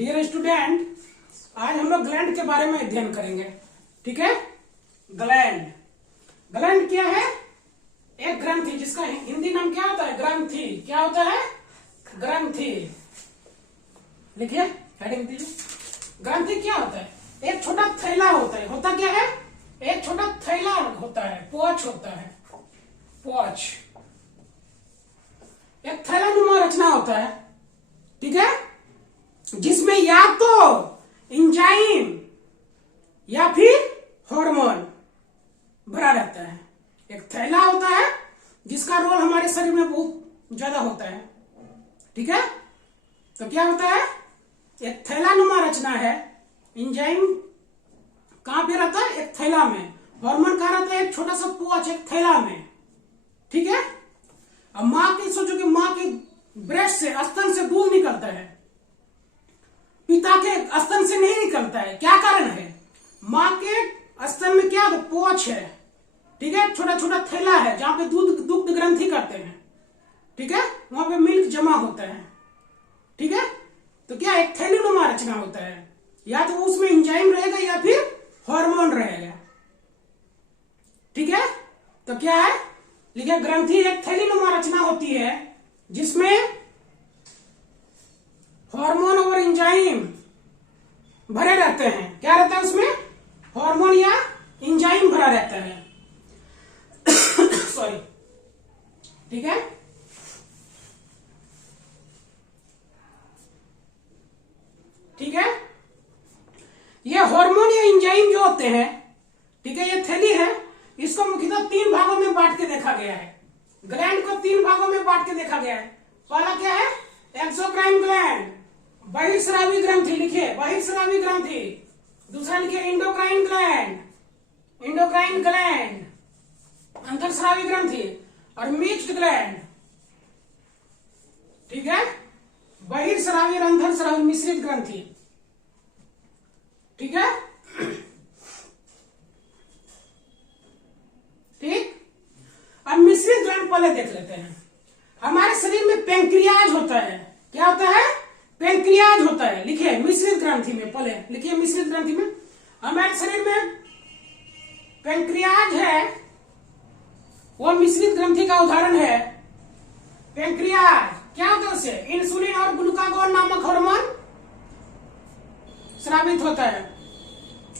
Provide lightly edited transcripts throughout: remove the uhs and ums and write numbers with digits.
Dear student, आज हम लोग ग्लैंड के बारे में अध्ययन करेंगे। ठीक है, ग्लैंड। ग्लैंड क्या है? एक ग्रंथि, जिसका हिंदी नाम क्या होता है? ग्रंथि। क्या होता है? ग्रंथि। लिखिए, हेडिंग दीजिए। ग्रंथि क्या होता है? एक छोटा थैला होता है। होता क्या है? एक छोटा थैला होता है, पोच होता है, पोच। एक थैलानुमा रचना होता है, ठीक है, जिसमें या तो एंजाइम या फिर हार्मोन भरा रहता है। एक थैला होता है जिसका रोल हमारे शरीर में बहुत ज्यादा होता है। ठीक है, तो क्या होता है? एक थैलानुमा रचना है। एंजाइम कहां पे रहता है? एक थैला में। हार्मोन कहां रहता है? एक छोटा सा पोच, एक थैला में। ठीक है, अब मां की सोचो कि मां के ब्रेस्ट से, स्तन से दूध निकलता है, पिता के स्तन से नहीं निकलता है। क्या कारण है? मां के स्तन में क्या पोच है, ठीक है, छोटा छोटा थैला है जहां पे दुग्ध ग्रंथि करते हैं। ठीक है, वहां पे मिल्क जमा होता है। ठीक है, तो क्या एक थैलीनुमा रचना होता है। या तो उसमें एंजाइम रहेगा या फिर हार्मोन रहेगा। ठीक है, तो क्या है? लिखिए, ग्रंथि एक थैलीनुमा रचना होती है जिसमें हार्मोन और एंजाइम भरे रहते हैं। क्या रहता है उसमें? हार्मोन या एंजाइम भरा रहता है। सॉरी। ठीक है, ठीक है, ये हार्मोन या एंजाइम जो होते हैं, ठीक है, ये थैली है, इसको मुख्यतः 3 भागों में बांट के देखा गया है। ग्लैंड को 3 भागों में बांट के देखा गया है। पहला क्या है? एक्सोक्राइन ग्लैंड, बहिर्स्रावी ग्रंथि। लिखिए, बहिर्स्रावी ग्रंथि। दूसरा लिखिए इंडोक्राइन ग्लैंड, इंडोक्राइन ग्लैंड, अंतरस्रावी ग्रंथि, और मिक्स्ड ग्लैंड। ठीक है, बहिर्स्रावी और अंतरस्रावी मिश्रित ग्रंथि। ठीक है, ठीक। अब मिश्रित ग्लैंड पहले देख लेते हैं। हमारे शरीर में पेंक्रियाज होता है। क्या होता है? पेंक्रियाज होता है। लिखिए, मिश्रित ग्रंथि में पहले लिखिए, मिश्रित ग्रंथि में हमारे शरीर में पेंक्रियाज है, वो मिश्रित ग्रंथि का उदाहरण है। पेंक्रियाज क्या होता है? उससे इंसुलिन और ग्लूकागोन नामक हार्मोन स्रावित होता है।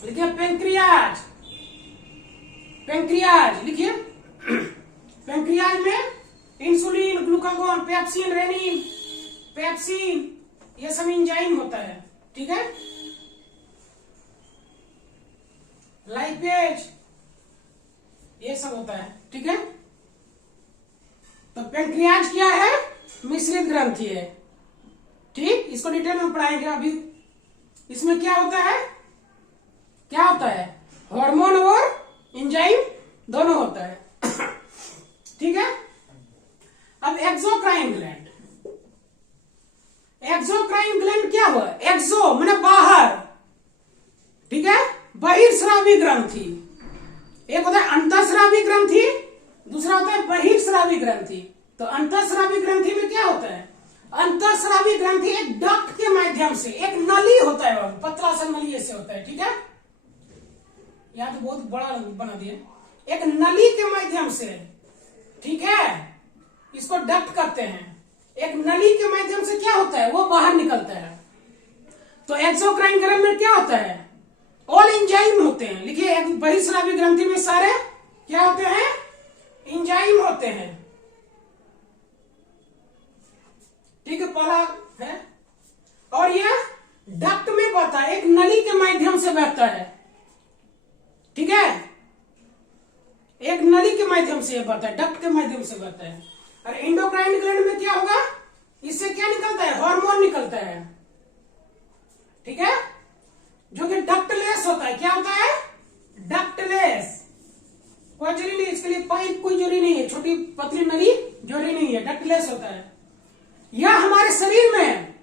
लिखिए, पेंक्रियाज, पेंक्रियाज। लिखिए, पेंक्रियाज में insulin, glucagon, pepsin, renin, pepsin, ये सब एंजाइम होता है। ठीक है, लाइपेज, ये सब होता है। ठीक है, तो पेंक्रियाज क्या है? मिश्रित ग्रंथि है। ठीक, इसको डिटेल में पढ़ाएंगे। अभी इसमें क्या होता है? क्या होता है? हार्मोन और एंजाइम दोनों होता है। ठीक है, अब एक्सोक्राइन ग्लैंड। एक्सोक्राइन ग्लैंड क्या हुआ? एक्सो माने बाहर, ठीक है, बहिर्स्रावी ग्रंथि। एक होता है अंतःस्रावी ग्रंथि, दूसरा होता है बहिर्स्रावी ग्रंथि। तो अंतःस्रावी ग्रंथि में क्या होता है? अंतःस्रावी ग्रंथि एक डक्ट के माध्यम से, एक नली होता है, पतला सा नली ऐसे होता है। ठीक है, यहां तो बहुत बड़ा बना दिया। एक नली के माध्यम से, ठीक है, इसको डक्ट करते हैं। एक नली के माध्यम से क्या होता है? वो बाहर निकलता है। तो एक्सोक्राइन ग्लैंड में क्या होता है? ऑल एंजाइम होते हैं। लिखिए, एक बहिर्स्रावी ग्रंथि में सारे क्या होते हैं? एंजाइम होते हैं। ठीक है, पहला है। और यह डक्ट में बहता है, एक नली के माध्यम से बहता है। ठीक है, एक नली के माध्यम से बहता है, डक्ट के माध्यम से बहता है। और एंडोक्राइन ग्लैंड में क्या होगा? इससे क्या निकलता है? हार्मोन निकलता है। ठीक है, जो कि डक्टलेस होता है। क्या होता है? डक्टलेस। कोई जरूरी नहीं, इसके लिए पाइप कोई जरूरी नहीं है, छोटी पतली नली जरूरी नहीं है, डक्टलेस होता है। यह हमारे शरीर में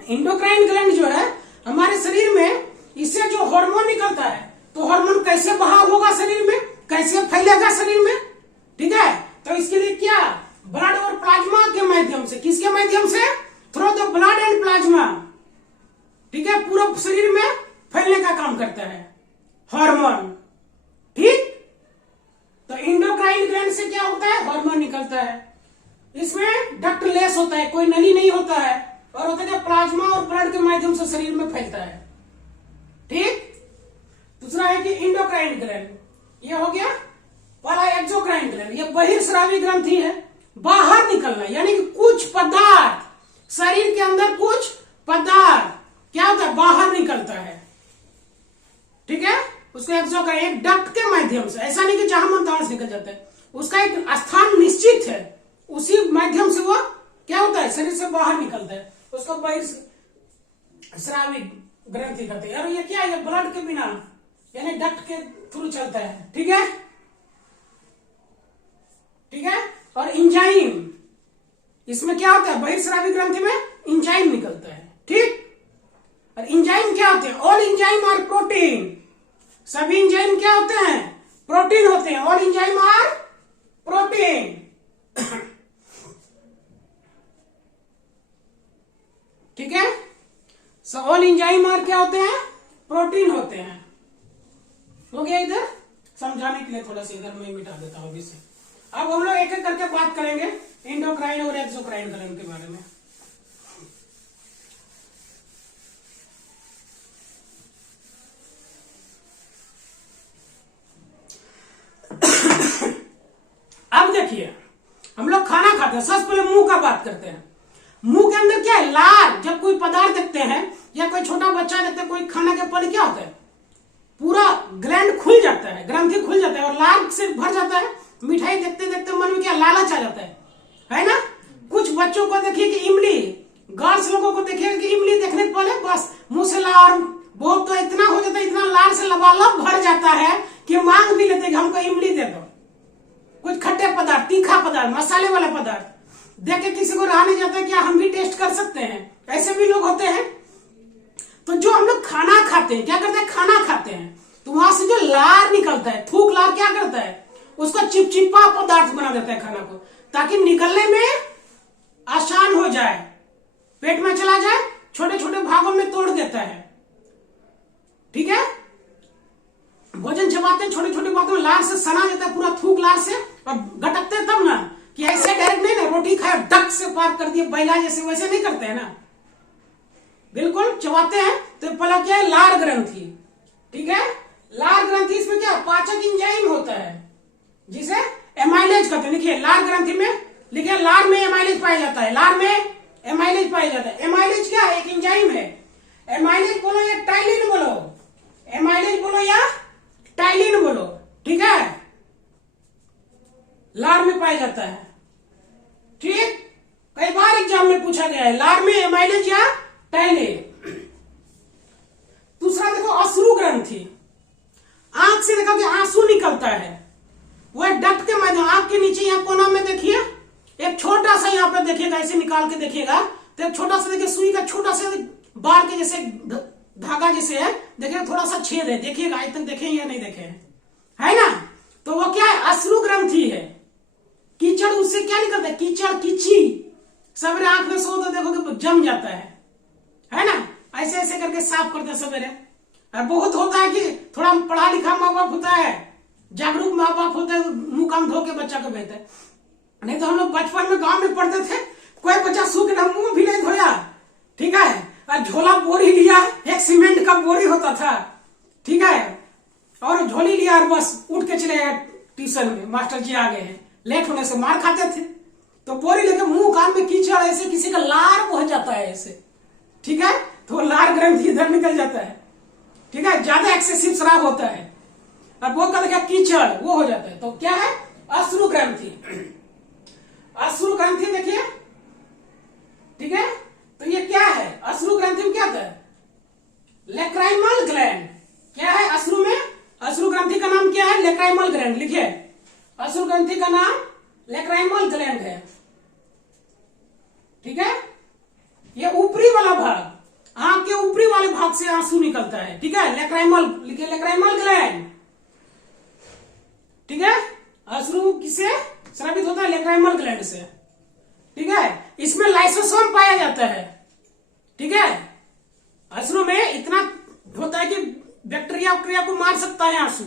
एंडोक्राइन ग्लैंड जो है हमारे शरीर में, इससे जो हार्मोन निकलता है, तो हार्मोन कैसे बहाव होगा शरीर में, कैसे फैलेगा शरीर में? ठीक है, तो इसके लिए क्या? ब्लड और प्लाज्मा के माध्यम से। किसके माध्यम से? Through the blood and plasma. ठीक है, पूरा शरीर में फैलने का काम करता है हार्मोन। ठीक, तो इंडोक्राइन ग्लैंड से क्या होता है, हार्मोन निकलता है। इसमें डक्टलेस होता है, कोई नली नहीं होता है, और होता है प्लाज्मा और ब्लड के माध्यम से शरीर में फैलता है। ठीक, दूसरा है कि इंडोक्राइन ग्लैंड, ये हो गया पहला। एक्सोक्राइन ग्लैंड, ये बहिर्स्रावी ग्रंथि है, बाहर निकलना, यानी कि कुछ पदार्थ शरीर के अंदर, कुछ पदार्थ क्या होता है, बाहर निकलता है। ठीक है, उसको एक्सोक्राइन, एक डक्ट के माध्यम से, ऐसा नहीं कि जहां मन तहां से निकल जाता है, उसका एक स्थान निश्चित है, उसी माध्यम से वो क्या होता है, शरीर से बाहर निकलता है, उसको बहिर्स्रावी ग्रंथि कहते हैं। और ये क्या है, ये ब्लड के बिना यानी डक्ट के थ्रू चलता है। ठीक है, ठीक है। और इंजाइम, इसमें क्या होता है, बहिर्स्रावी ग्रंथि में इंजाइम निकलता है। ठीक, और इंजाइम क्या होते हैं, ऑल इंजाइम आर प्रोटीन, सभी इंजाइम क्या होते हैं, प्रोटीन होते हैं। All enzyme are protein. ठीक है, सो ऑल इंजाइम आर क्या होते हैं, प्रोटीन होते हैं। हो गया, इधर समझाने के लिए थोड़ा सा इधर मैं मिटा देता हूं अभी से। अब हम लोग एक एक करके बात करेंगे इंडोक्राइन और एक्सोक्राइन ग्लैंड के बारे में। अब देखिए, हम लोग खाना खाते हैं, सबसे पहले मुंह का बात करते हैं। मुंह के अंदर क्या है, लार। जब कोई पदार्थ देखते हैं या कोई छोटा बच्चा देखते हैं, कोई खाना के पहले क्या होता है, पूरा ग्लैंड खुल जाता है, ग्रंथि खुल जाता है और लार से भर जाता है। मिठाई देखते देखते मन में क्या लालच आ जाता है ना। कुछ बच्चों को देखिए कि इमली, गर्ल्स लोगों को देखिए कि इमली देखने के पहले बस मुंह से लार, बहुत तो इतना हो जाता है, इतना लार से लबालब भर जाता है कि मांग भी लेते कि हमको इमली दे दो। कुछ खट्टे पदार्थ, तीखा पदार्थ, मसाले वाला पदार्थ देख के किसी को रहा नहीं जाता, क्या हम भी टेस्ट कर सकते हैं, ऐसे भी लोग होते हैं। तो जो हम लोग खाना खाते हैं, क्या करते हैं, खाना खाते हैं तो वहां से जो लार निकलता है, थूक लार क्या करता है, उसको चिपचिपा पदार्थ बना देता है खाना को, ताकि निकलने में आसान हो जाए, पेट में चला जाए, छोटे छोटे भागों में तोड़ देता है। ठीक है, भोजन चबाते हैं, छोटे छोटे बातों में लार से सना जाता है, पूरा थूक लार से, और गटकते तब ना, कि ऐसे डायरेक्ट नहीं ना, रोटी खाया डक से पार कर दिए बैला जैसे, वैसे नहीं करते हैं ना, बिल्कुल चबाते हैं। तो पहला क्या है, लार ग्रंथि। ठीक है, लार ग्रंथि, इसमें क्या पाचक इंजाइम होता है जिसे एमाइलेज कहते हैं। लिखिए लार ग्रंथि में, लिखिए लार में एमाइलेज पाया जाता है, लार में एमाइलेज पाया जाता है। एमाइलेज क्या है, एक इंजाइम है। एमाइलेज बोलो या टाइलिन बोलो, एमाइलेज बोलो या टाइलिन बोलो। ठीक है, लार में पाया जाता है। ठीक, कई बार एग्जाम में पूछा गया है, लार में एमाइलेज या टाइलिन। दूसरा देखो अश्रु ग्रंथि, आंख से देखो कि आंसू निकलता है, वह डक्ट के माध्यम, आंख के नीचे यहाँ कोना में देखिए एक छोटा सा, यहाँ पे देखिएगा, ऐसे निकाल के देखिएगा तो एक छोटा सा देखिए सुई का छोटा सा बार के जैसे धागा जैसे है, देखिए थोड़ा सा छेद है, देखिएगा, इतना देखें या नहीं देखे है ना। तो वो क्या है, अश्रु ग्रंथि है। कीचड़ उससे क्या निकलता है, कीचड़ कीची, सवेरे आंख में सो तो देखोगे जम जाता है ना, ऐसे ऐसे करके साफ करते हैं सवेरे। और बहुत होता है कि थोड़ा पढ़ा लिखा माँ बाप होता है, जागरूक माँ बाप होते हैं, मुंह कान धो के बच्चा को भेजते हैं। नहीं तो हम लोग बचपन में गांव में पढ़ते थे, कोई बच्चा सूख ना मुंह भी नहीं धोया, ठीक है, और झोला बोरी लिया, एक सीमेंट का बोरी होता था, ठीक है, और झोली लिया और बस उठ के चले गए ट्यूशन में, मास्टर जी आ गए हैं, लेट होने से मार खाते थे। तो बोरी लेके मुंह कान में कीचड़, ऐसे किसी का लार पहुंच जाता है ऐसे, ठीक है, तो लार ग्रंथि इधर निकल जाता है। ठीक है, ज्यादा एक्सेसिव शराब होता है और वो कर क्या कीचड़, वो हो जाता है। तो क्या है, अश्रु ग्रंथि। अश्रु ग्रंथि देखिए, ठीक है, तो ये क्या है, अश्रु ग्रंथि में क्या होता है, लेक्राइमल ग्लैंड। क्या है अश्रु में, अश्रु ग्रंथि का नाम क्या है, लेक्राइमल ग्लैंड। लिखिए अश्रु ग्रंथि का नाम लेक्राइमल ग्लैंड है। ठीक है, ये ऊपरी वाला भाग, आंख के ऊपरी वाले भाग से आंसू निकलता है। ठीक है, लेक्राइमल, लिखिए लेक्राइमल ग्लैंड। ठीक है, अश्रु किससे स्रावित होता है, लेक्राइमल ग्लैंड से। ठीक है, इसमें लाइसोसोम पाया जाता है। ठीक है, अश्रु में इतना होता है कि बैक्टीरिया वैक्टीरिया को मार सकता है आंसू।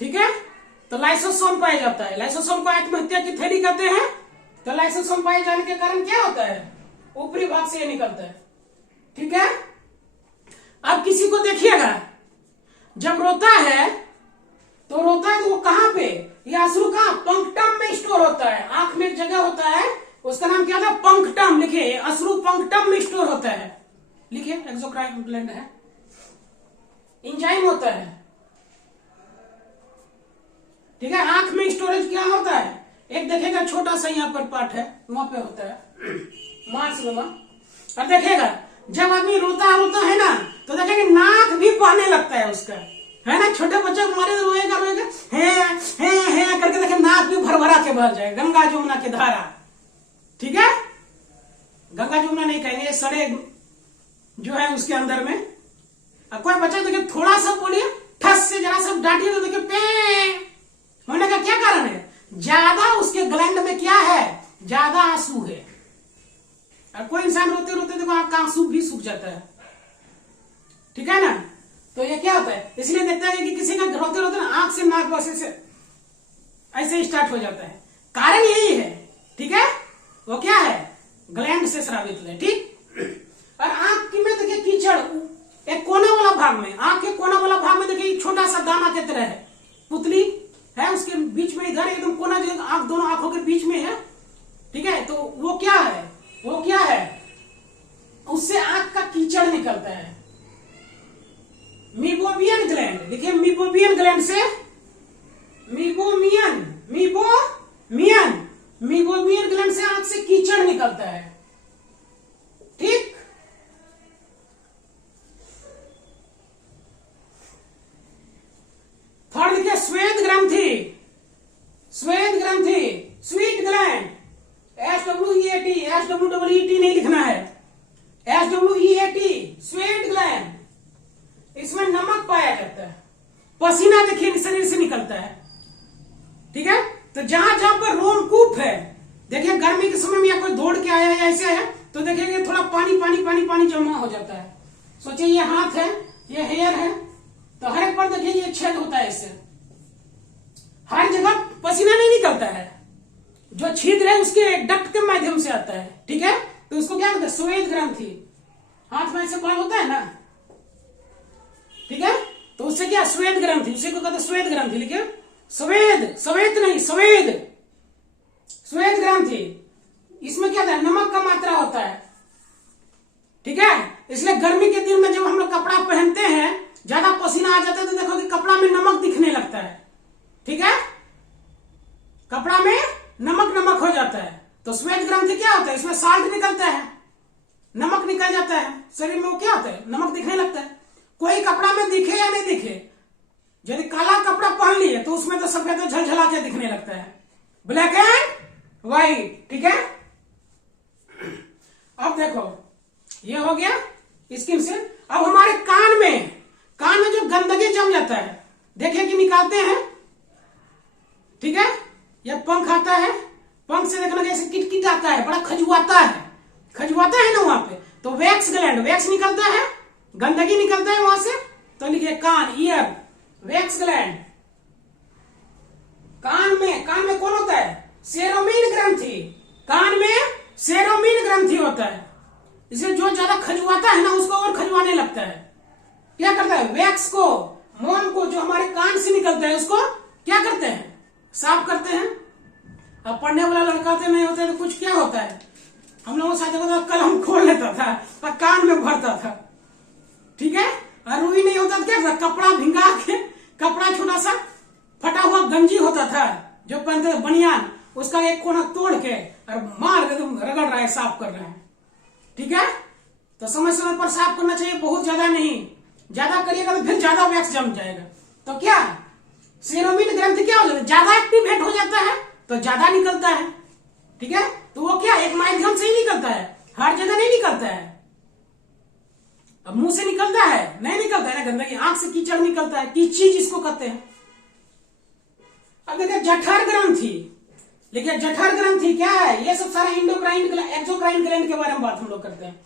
ठीक है, तो लाइसोसोम पाया जाता है। लाइसोसोम को आत्महत्या की थैली कहते हैं। तो लाइसोसोम पाए जाने के कारण क्या होता है, ऊपरी भाग से ये निकलता है। ठीक है, अब किसी को देखिएगा जब रोता है तो वो कहां पे, ये अश्रु कहां, पंक्टम में स्टोर होता है। आंख में एक जगह होता है, उसका नाम क्या था, पंक्टम। लिखिए, अश्रु पंक्टम में स्टोर होता है। लिखिए, एक्सोक्राइन ग्लैंड है, एंजाइम होता है। ठीक है, आंख में स्टोरेज क्या होता है, एक देखेगा छोटा सा यहाँ पर पार्ट है, वहां पे होता है मांसनुमा। और देखेगा जब आदमी रोता है ना, तो देखेगा नाक भी बहने लगता है उसका, है ना। छोटे बच्चे को मारे रोएगा है करके देखे नाक भी भरभरा के बह जाए, गंगा जमुना की धारा। ठीक है, गंगा जमुना नहीं कहेंगे, सड़े जो है उसके अंदर में। अब कोई बच्चा देखिए थोड़ा सा बोलिए, ठस से जरा सा डांटिए तो देखिए पे होने का क्या कारण है, ज्यादा उसके ग्लैंड में क्या है, ज्यादा आंसू है। और कोई इंसान रोते रोते देखो आपका आंसू भी सूख जाता है। ठीक है ना, तो ये क्या होता है, इसलिए देखते हैं कि किसी का रोते रोते ना आंख से नाक बस ऐसे स्टार्ट हो जाता है। कारण यही है। ठीक है, वो क्या है, ग्लैंड से स्रावित है। ठीक, और आंख की में देखिए कीचड़ एक कोना वाला भाग में, आंख के कोना वाला भाग में देखिए छोटा सा दाना की तरह है, पुतली है, उसके बीच में इधर एकदम कोना जो आंख, दोनों आंखों के बीच में है। ठीक है, तो वो क्या है, उससे आंख का कीचड़ निकलता है। मीबोमियन ग्लैंड, देखिए मीबोमियन ग्लैंड से, मीबोमियन ग्लैंड से आंख से कीचड़ निकलता है। ठीक, थर्ड देखिए श्वेत ग्रंथि, स्वीट ग्लैंड, SWEAT नहीं लिखना है, SWEAT, स्वेट ग्लैंड। इसमें नमक पाया जाता है। पसीना देखिए शरीर से निकलता है। ठीक है, तो जहां जहां पर रोमकूप है, देखिए गर्मी के समय में या कोई दौड़ के आया या ऐसे है, तो देखिए थोड़ा पानी जमा हो जाता है। सोचिए ये हाथ है, ये हेयर है, तो हर एक पर देखिए ये छेद होता है। इससे हर जगह पसीना नहीं निकलता है, जो छिद्र है उसके डक्ट के माध्यम से आता है। ठीक है, तो उसको क्या कहते हैं, श्वेत ग्रंथि। हाथ में ऐसे बड़ा होता है ना, ठीक है, तो उससे क्या, श्वेत ग्रंथि, उसी को कहते हैं श्वेत ग्रंथि। लिखिए, श्वेत ग्रंथि। इसमें क्या है, नमक का मात्रा होता है। ठीक है, इसलिए गर्मी के दिन में जब हम लोग कपड़ा पहनते हैं, ज्यादा पसीना आ जाता है, तो देखो कि कपड़ा में नमक दिखने लगता है। ठीक है, कपड़ा में नमक हो जाता है। तो श्वेत ग्रंथि क्या होता है, इसमें साल्ट निकलता है, नमक निकल जाता है शरीर में, वो क्या होता है, नमक दिखने लगता है। कोई कपड़ा में दिखे या नहीं दिखे, यदि काला कपड़ा पहन लिए तो उसमें तो सफेद झलझला के दिखने लगता है, ब्लैक एंड व्हाइट। ठीक है, अब देखो ये हो गया स्किन से। अब हमारे कान में जो गंदगी जम जाता है, देखिए कि निकालते हैं। ठीक है, यह पंख आता है, पंख से देखना जैसे किटकिट आता है, बड़ा खजुआता है ना वहां पे, तो वैक्स ग्लैंड, वैक्स निकलता है, गंदगी निकलता है वहां से। तो लिखिए कान, ईयर, वैक्स ग्लैंड। कान में कौन होता है, सेरोमीन ग्रंथि। कान में सेरोमीन ग्रंथि होता है, इसलिए जो ज्यादा खजुआता है ना उसको और खजुआने लगता है। क्या करता है, वैक्स को, मोम को जो हमारे कान से निकलता है उसको क्या करते हैं, साफ करते हैं। अब पढ़ने वाला लड़का तो नहीं होता है, तो कुछ क्या होता है, हम लोगों के साथ कलम खोल लेता था और कान में भरता था। ठीक है, और रुई नहीं होता तो क्या था, कपड़ा भिंगा के, कपड़ा छोटा सा फटा हुआ गंजी होता था जो पहनते थे, बनियान, उसका एक कोना तोड़ के और मार के रगड़ रहा है, साफ कर रहा है। ठीक है, तो समय समय पर साफ करना चाहिए, बहुत ज्यादा नहीं, ज्यादा करिएगा तो फिर ज्यादा वैक्स जम जाएगा। तो क्या सेरोमिन ग्रंथि क्या हो जाता है, ज्यादा एक्टिवेट हो जाता है तो ज्यादा निकलता है। ठीक है, तो वो क्या एक माध्यम से ही निकलता है, हर जगह नहीं निकलता है। अब मुंह से निकलता है, नहीं निकलता है ना गंदगी, आंख से कीचड़ निकलता है, कीची जिसको कहते हैं। अब देखिए जठर ग्रंथि, देखिए जठर ग्रंथि क्या है, ये सब सारा इंडोक्राइन एक्सोक्राइन ग्लैंड के बारे में बात हम लोग करते हैं।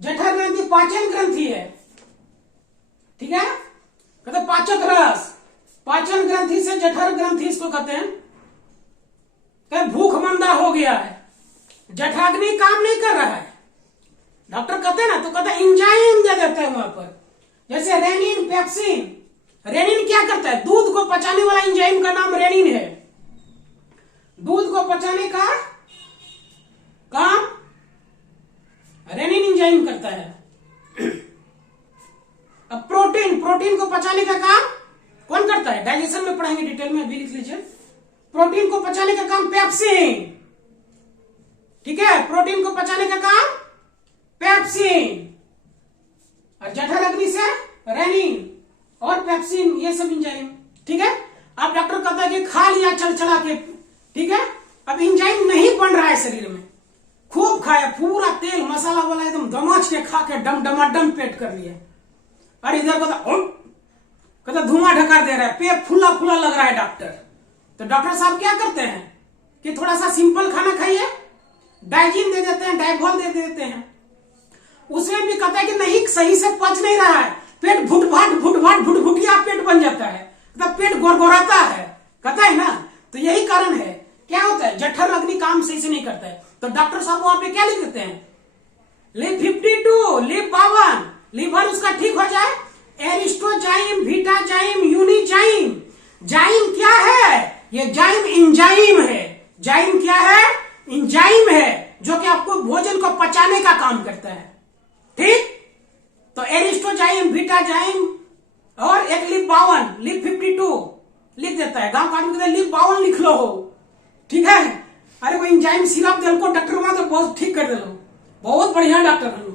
जठर ग्रंथि पाचन ग्रंथि है, ठीक है, कहते पाचक रस, पाचन ग्रंथि से जठर ग्रंथि इसको कहते हैं। कहीं भूख मंदा हो गया है, जठराग्नि काम नहीं कर रहा है, डॉक्टर कहते हैं ना, तो कहते हैं इंजाइम दे देते हैं वहां पर, जैसे रेनिन, पेप्सिन। रेनिन क्या करता है? दूध को पचाने वाला इंजाइम का नाम रेनिन है। दूध को पचाने का काम रेनिन इंजाइम करता है। अब प्रोटीन, प्रोटीन को पचाने का काम कौन करता है? डाइजेशन में पढ़ाएंगे डिटेल में, अभी लिख लीजिए। प्रोटीन को पचाने का काम पेप्सिन, ठीक है, प्रोटीन को पचाने का काम पेप्सिन। और जठर अग्नि से रेनिन और पेप्सिन, ये सब इंजाइम, ठीक है। अब डॉक्टर कहता है कि खा लिया चल चला के, ठीक है, अब इंजाइम नहीं बन रहा है शरीर में, खूब खाया, पूरा तेल मसाला वाला एकदम दमच के खा के डम डमाडम पेट कर लिया, और इधर कहता धुआं ढकार दे रहा है, पेट फूला फूला लग रहा है डॉक्टर। तो डॉक्टर साहब क्या करते हैं कि थोड़ा सा सिंपल खाना खाइए, डाइजिन दे देते हैं, डाइबॉल दे देते हैं। उसमें भी कहता है कि नहीं, सही से पच नहीं रहा है, पेट भुटभुटिया पेट बन जाता है, मतलब पेट गोरगोराता है, कहता है ना। तो यही कारण है, क्या होता है, जठर अग्नि काम सही से नहीं करता है। तो डॉक्टर साहब वहां पे क्या लिख देते हैं, लिप 52, लिप 52, लीवर उसका ठीक हो जाए, एरिस्टोजाइम, बीटाजाइम, यूनिजाइम। जाइम क्या है? ये जाइम इंजाइम है। जाइम क्या है? इंजाइम है, जो कि आपको भोजन को पचाने का काम करता है, ठीक। तो एरिस्टोजाइम, बीटाजाइम और एक लिप 52, लिप 52 लिख देता है। गांव काट में लिप 52 लिख लो हो, ठीक है। अरे वो इंजाइम सिरप दिल को डॉक्टर वहां तो बहुत ठीक कर दो, बहुत बढ़िया डॉक्टर है,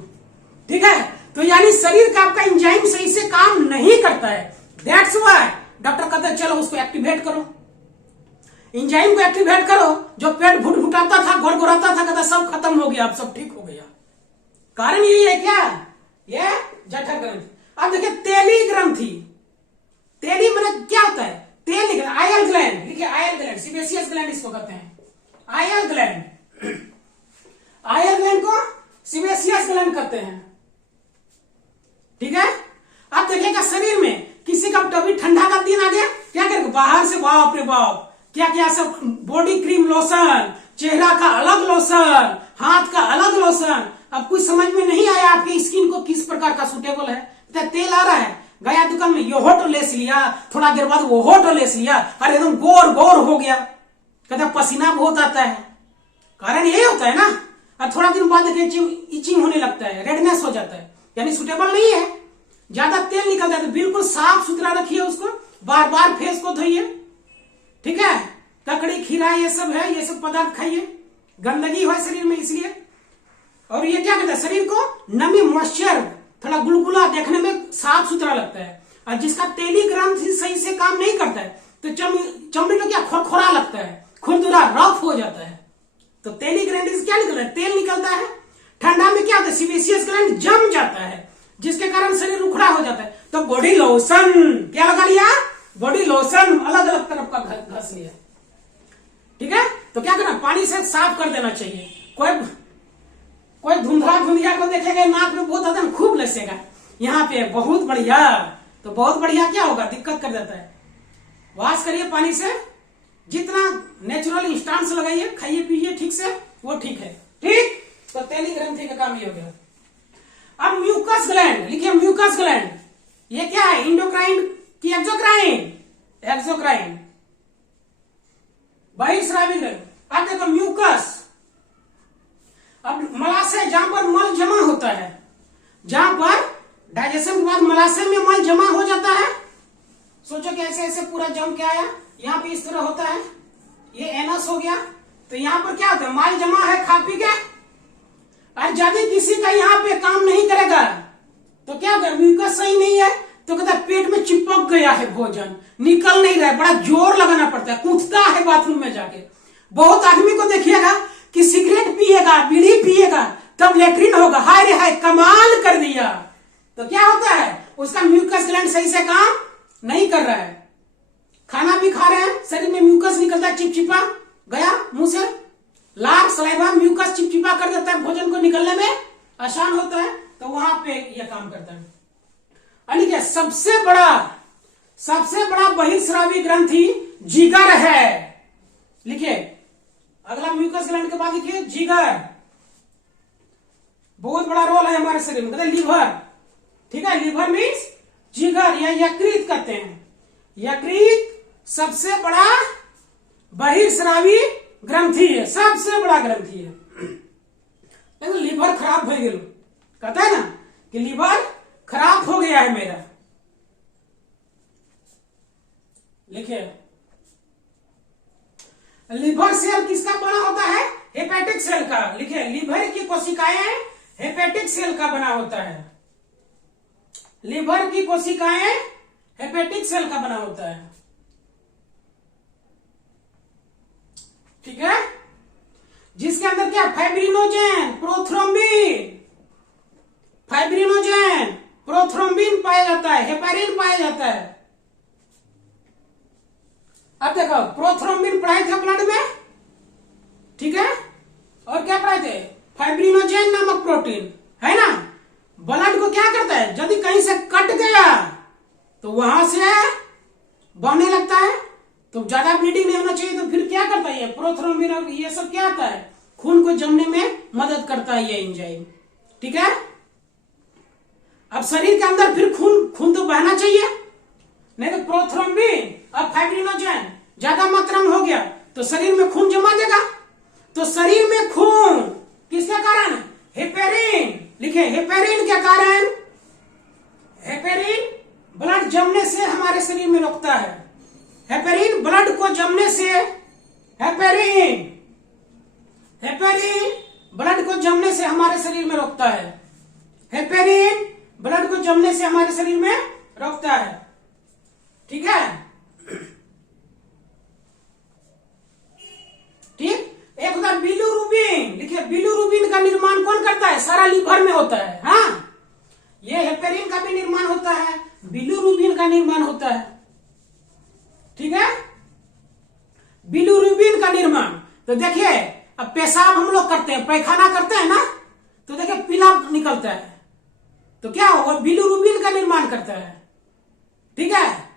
ठीक है। तो यानी शरीर का आपका इंजाइम सही से काम नहीं करता है, दैट्स व्हाई डॉक्टर कहते हैं चलो उसको एक्टिवेट करो, इंजाइम को एक्टिवेट करो। जो पेट भुटभुटाता था, गोरगोराता था, कहता सब खत्म हो गया, अब सब ठीक हो गया। कारण यही है क्या? ये जठर ग्रंथि। अब देखिए तेली ग्रंथि, तेली मतलब क्या होता है? तेल निकल, आयल ग्लैंड, लिखिए आयल ग्लैंड, सीबेसियस ग्लैंड इसको कहते हैं, आयल ग्लैंड। आयल ग्लैंड को सीबेसियस ग्लैंड कहते हैं, ठीक है। अब देखिएगा शरीर में किसी का कभी ठंडा का दिन आ गया, क्या करेगा? बाहर से बाप रे बाप क्या क्या सब बॉडी क्रीम लोशन, चेहरा का अलग लोशन, हाथ का अलग लोशन। अब कुछ समझ में नहीं आया आपकी स्किन को किस प्रकार का सूटेबल है। तेल आ रहा है, गया दुकान में यो होटो लेस लिया, थोड़ा देर बाद वो होटो लेस लिया, अरे एकदम गोर गोर हो गया, कहता पसीना बहुत आता है। कारण यही होता है ना। और थोड़ा दिन बाद इचिंग होने लगता है, रेडनेस हो जाता है, यानी सूटेबल नहीं है। ज्यादा तेल निकलता है तो बिल्कुल साफ सुथरा रखिए उसको, बार बार फेस को धोइए, ठीक है। ककड़ी, खीरा ये सब है, ये सब पदार्थ खाइए, गंदगी है शरीर में इसलिए। और ये क्या करता है? शरीर को नमी, मॉइस्चर, थोड़ा गुलगुला, देखने में साफ सुथरा लगता है। और जिसका तेली ग्रंथि सही से काम नहीं करता है तो चमड़ी को क्या खोरखोरा लगता है, खुरदुरा, रफ हो जाता है। तो तेली ग्रंथि से क्या निकलता है? तेल निकलता है। ठंडा में क्या होता है? सीबेसियस ग्लैंड जम जाता है, जिसके कारण शरीर उखड़ा हो जाता है। तो बॉडी लोशन क्या लगा लिया? बॉडी लोशन अलग अलग तरफ का घस लिया, ठीक है। तो क्या करना? पानी से साफ कर देना चाहिए। कोई धुंधिया को देखेगा नाक में बहुत ज्यादा खूब लसेगा, यहाँ पे बहुत बढ़िया, तो बहुत बढ़िया क्या होगा? दिक्कत कर देता है। वॉश करिए पानी से, जितना नेचुरल इंस्टांस लगाइए, खाइए पीजिए ठीक से, वो ठीक है, ठीक। तो तेली ग्रंथि का काम ये हो गया। अब म्यूकस ग्लैंड, लिखिए म्यूकस ग्लैंड, ये क्या है? इंडोक्राइन की एक्सोक्राइन? Exocrine, बहिर्स्रावी gland. अब देखो म्यूकस, अब मलाशय, जहां पर मल जमा होता है, जहां पर डाइजेशन के बाद मलाशय में मल जमा हो जाता है। सोचो कि ऐसे ऐसे पूरा जम के आया, यहाँ पे इस तरह होता है, ये एनस हो गया। तो यहाँ पर क्या होता है? माल जमा है खा पी के, और यदि किसी का यहाँ पे काम नहीं करेगा तो क्या होगा? म्यूकस सही नहीं है तो कहता है पेट में चिपक गया है भोजन, निकल नहीं रहा है, बड़ा जोर लगाना पड़ता है, कूदता है बाथरूम में जाके। बहुत आदमी को देखिएगा कि सिगरेट पिएगा, बीड़ी पिएगा, तब लेट्रिन होगा, हाय रे हाय कमाल कर दिया। तो क्या होता है? उसका म्यूकस ग्लैंड सही से काम नहीं कर रहा है। खाना भी खा रहे हैं, शरीर में म्यूकस निकलता है, चिपचिपा गया मुंह से, लार, सलाइवा, म्यूकस चिपचिपा कर देता है भोजन को निकलने में, आसान होता है, तो वहां पे यह काम करता है। और लिखिए सबसे बड़ा बहिर्स्रावी ग्रंथि जिगर है। लिखिए अगला म्यूकस ग्लैंड के बाद लिखिए जिगर, बहुत बड़ा रोल है हमारे शरीर में। लीवर, ठीक है, लीवर मीन्स जिगर या यकृत कहते हैं। यकृत सबसे बड़ा बहिर्स्रावी ग्रंथि है, सबसे बड़ा ग्रंथि है। लेकिन लीवर खराब हो गया, कहता है ना कि लीवर खराब हो गया है मेरा। लिखिए लीवर सेल किसका बना होता है? हेपेटिक सेल का। लिखिए लीवर की कोशिकाएं हेपेटिक सेल का बना होता है। लीवर की कोशिकाएं हेपेटिक सेल का बना होता है, ठीक है, जिसके अंदर क्या फाइब्रिनोजेन, प्रोथ्रोम्बिन पाया जाता है, हेपेरिन पाया जाता है। अब देखो प्रोथ्रोम्बिन पढ़ाए थे ब्लड में, ठीक है, और क्या पढ़ाए थे? फाइब्रिनोजेन नामक प्रोटीन, है ना। ब्लड को क्या करता है? यदि कहीं से कट गया तो वहां से बहने लगता है, तो ज्यादा ब्लीडिंग नहीं होना चाहिए, तो फिर क्या करता है? ये प्रोथ्रोम्बिन और ये सब क्या आता है? खून को जमने में मदद करता है ये एंजाइम, ठीक है। अब शरीर के अंदर फिर खून तो बहना चाहिए, नहीं तो प्रोथ्रोम्बिन और फाइब्रिनोजेन ज्यादा मात्रा में हो गया तो शरीर में खून जमा देगा। तो शरीर में खून किसके कारण? हेपेरिन। लिखे हेपेरिन के कारण, हेपेरिन ब्लड जमने से हमारे शरीर में रोकता है। हेपेरिन ब्लड को जमने से, हेपेरिन ब्लड को जमने से हमारे शरीर में रोकता है। हेपेरिन ब्लड को जमने से हमारे शरीर में रोकता है, ठीक है। ठीक, एक होता है बिलिरुबिन। लिखिए बिलिरुबिन का निर्माण कौन करता है? सारा लीवर में होता है। हाँ, ये हेपेरिन का भी निर्माण होता है, बिलिरुबिन का निर्माण होता है, ठीक है, बिलिरुबिन का निर्माण। तो देखिए अब पेशाब हम लोग करते हैं, पैखाना करते हैं ना, तो देखिए पीला निकलता है, तो क्या होगा? बिलिरुबिन का निर्माण करता है, ठीक है।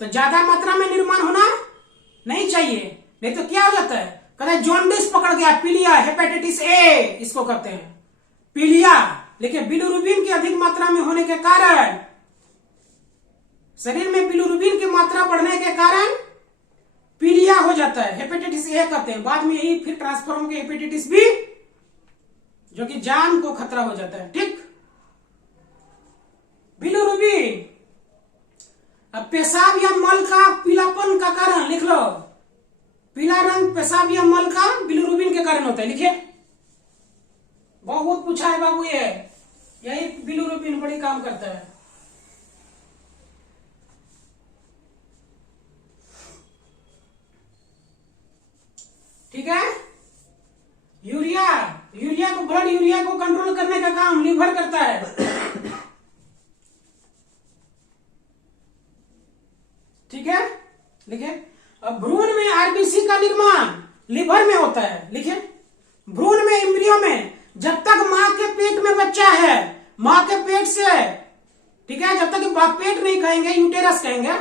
तो ज्यादा मात्रा में निर्माण होना नहीं चाहिए, नहीं तो क्या हो जाता है? कहते हैं जॉन्डिस पकड़ गया, पीलिया, हेपेटाइटिस ए इसको कहते हैं, पीलिया। लेकिन बिलिरुबिन की अधिक मात्रा में होने के कारण, शरीर में बिलिरुबिन की मात्रा बढ़ने के कारण पीलिया हो जाता है, हेपेटाइटिस ए कहते हैं। बाद में यही फिर ट्रांसफर होकर हेपेटाइटिस बी, जो कि जान को खतरा हो जाता है, ठीक। बिलिरुबिन, अब पेशाब या मल का पीलापन का कारण लिख लो, पीला रंग पेशाब या मल का बिलिरुबिन के कारण होता है। लिखिए बहुत पूछा है बाबू, ये यही बिलिरुबिन बड़ी काम करता है, ठीक है। यूरिया को, ब्लड यूरिया को कंट्रोल करने का काम लीवर करता है, ठीक है। लिखिए अब भ्रूण में आरबीसी का निर्माण लीवर में होता है। लिखिए भ्रूण में, इंद्रियों में, जब तक मां के पेट में बच्चा है, मां के पेट से, ठीक है, जब तक पेट नहीं कहेंगे, यूटेरस कहेंगे,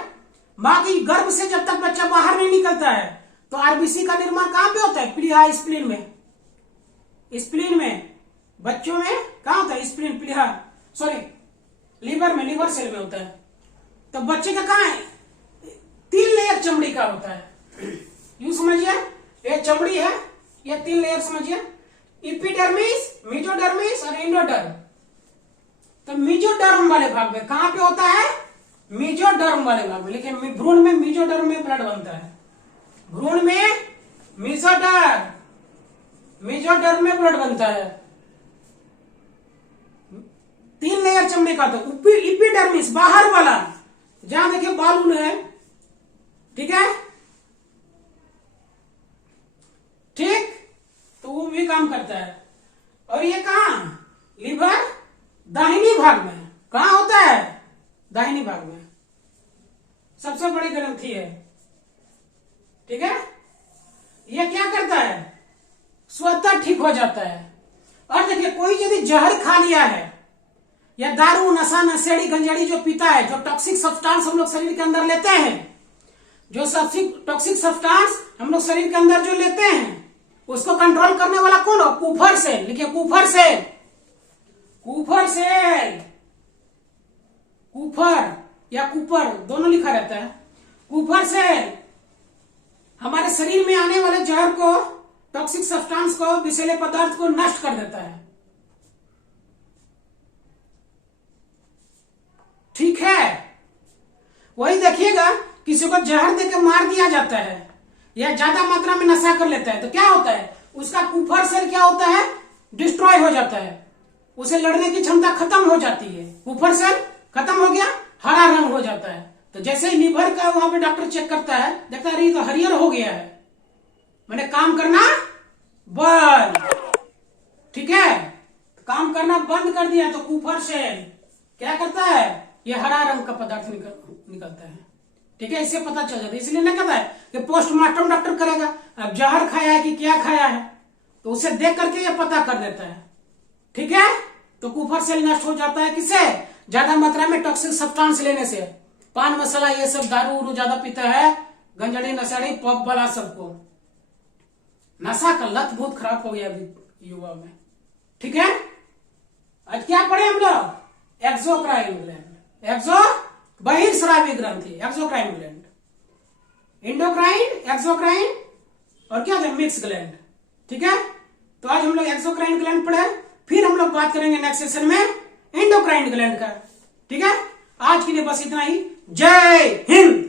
मां की गर्भ से जब तक बच्चा बाहर नहीं निकलता है, तो आरबीसी का निर्माण कहां पे होता है? प्लीहा, स्प्लीन में। स्प्लीन में बच्चों में कहां होता है? स्प्लीन, प्लीहा, सॉरी लीवर में, लीवर सेल में होता है। तो बच्चे का कहां है? 3 लेयर चमड़ी का होता है, यूं समझिए, ये चमड़ी है, ये 3 लेयर समझिए, एपिडर्मिस, मेसोडर्मिस और एंडोडर्म। तो मेसोडर्म वाले भाग में कहां पे होता है? मेसोडर्म वाले भाग में। लेकिन भ्रूण में मेसोडर्म में ब्लड बनता है, भ्रूण में मेसोडर्म में ब्लड बनता है। 3 लेयर चमड़ी का, तो एपिडर्मिस बाहर वाला, जहां देखिए बालून है, ठीक है, ठीक, तो वो भी काम करता है। और ये कहां? लीवर दाहिनी भाग में। कहां होता है? दाहिनी भाग में, सबसे बड़ी ग्रंथि है, ठीक है। ये क्या करता है? स्वतः ठीक हो जाता है। और देखिए, कोई यदि जहर खा लिया है या दारू, नशा, नशेड़ी, गंजेड़ी जो पीता है, जो टॉक्सिक सब्सटेंस हम लोग शरीर के अंदर लेते हैं, जो टॉक्सिक सब्सटेंस हम लोग शरीर के अंदर जो लेते हैं, उसको कंट्रोल करने वाला कौन हो? Kupffer cell. लिखिए, Kupffer cell. Kupffer cell, Kupffer या कूपर दोनों लिखा रहता है। कूफर सेल हमारे शरीर में आने वाले जहर को, टॉक्सिक सब्सटेंस को, विषैले पदार्थ को नष्ट कर देता है। ठीक है। वही देखिएगा, किसी को जहर देकर मार दिया जाता है या ज्यादा मात्रा में नशा कर लेता है तो क्या होता है? उसका कूफर सेल क्या होता है? डिस्ट्रॉय हो जाता है, उसे लड़ने की क्षमता खत्म हो जाती है। कूफर सेल खत्म हो गया, हरा रंग हो जाता है। तो जैसे ही लीवर का वहां पे डॉक्टर चेक करता है, देखता है तो हरियर हो गया है, मैंने काम करना बंद। ठीक है, काम करना बंद कर दिया तो कूफर सेल क्या करता है? ये हरा रंग का पदार्थ निकलता है। ठीक है, इससे पता चल जाता है। इसलिए नहीं कहता है कि पोस्टमार्टम डॉक्टर करेगा, अब जहर खाया है कि क्या खाया है, तो उसे देख करके ये पता कर देता है। ठीक है, तो कूफर सेल नष्ट हो जाता है किससे? ज्यादा मात्रा में टॉक्सिक सब्सटेंस लेने से। पान मसाला ये सब, दारू उरू ज्यादा पीता है, गंजड़ी, नशेड़ी, पब वाला, सबको नशा का लत बहुत खराब हो गया अभी युवा में। ठीक है, आज क्या पढ़े हम लोग? एक्सोक्राइन ग्लैंड, एक्सो बहिर्स्रावी ग्रंथि, एक्सोक्राइन ग्लैंड, इंडोक्राइन, एक्सोक्राइन और क्या था? Mix gland. ठीक है, तो आज हम लोग एक्सोक्राइन ग्लैंड पढ़े, फिर हम लोग बात करेंगे नेक्स्ट सेशन में इंडोक्राइन ग्लैंड का। ठीक है, आज के लिए बस इतना ही। जय हिंद।